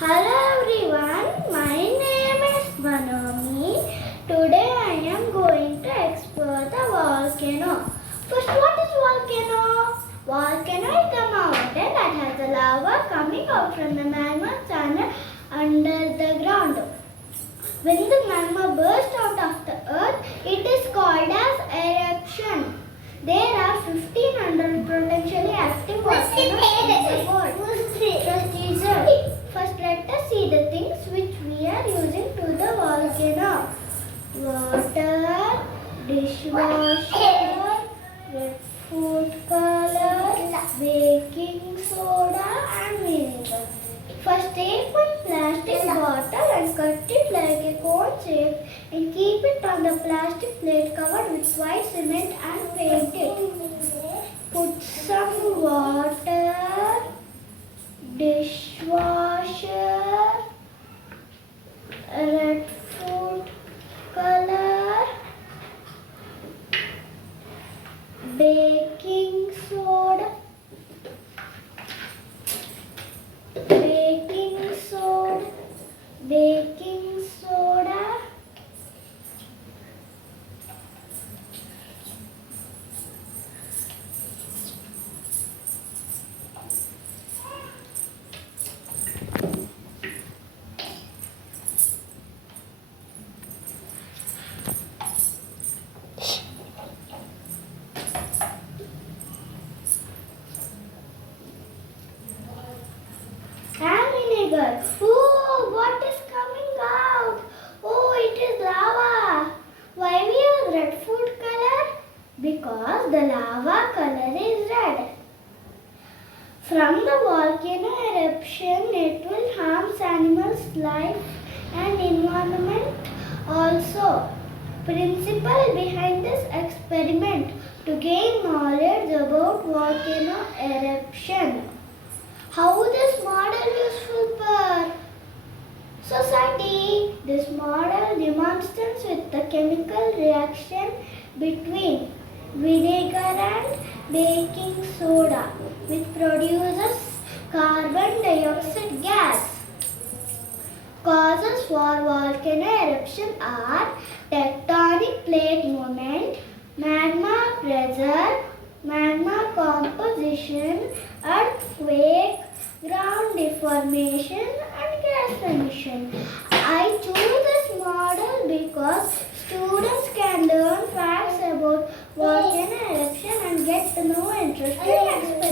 Hello everyone, my name is Manomi. Today I am going to explore the volcano. First, what is volcano? Volcano is the mountain that has the lava coming out from the magma channel under the ground. When the magma bursts out of the earth, it is called as eruption. There are 1500 potentially active volcanoes in the world. Procedure. First, let us see the things which we are using to the volcano. Water, dishwasher, red food color, baking soda and vinegar. First, take one plastic bottle and cut it like a cone shape and keep it on the plastic plate covered with white cement and paint it. Put some water, dishwasher, red food color, baking soda, baking soda, baking soda, and vinegar. Oh, what is coming out? Oh, it is lava. Why we use red food color? Because the lava color is red. From the volcano eruption, it will harm animals' life and environment also. Principle behind this experiment to gain knowledge about volcano eruption. How this model useful for society? This model demonstrates with the chemical reaction between vinegar and baking soda, which produces carbon dioxide gas. Causes for volcano eruption are tectonic plate movement, magma pressure, magma composition, earthquake, ground deformation and gas emission. I choose this model because students can learn facts about volcano eruption and get to know interesting experiments.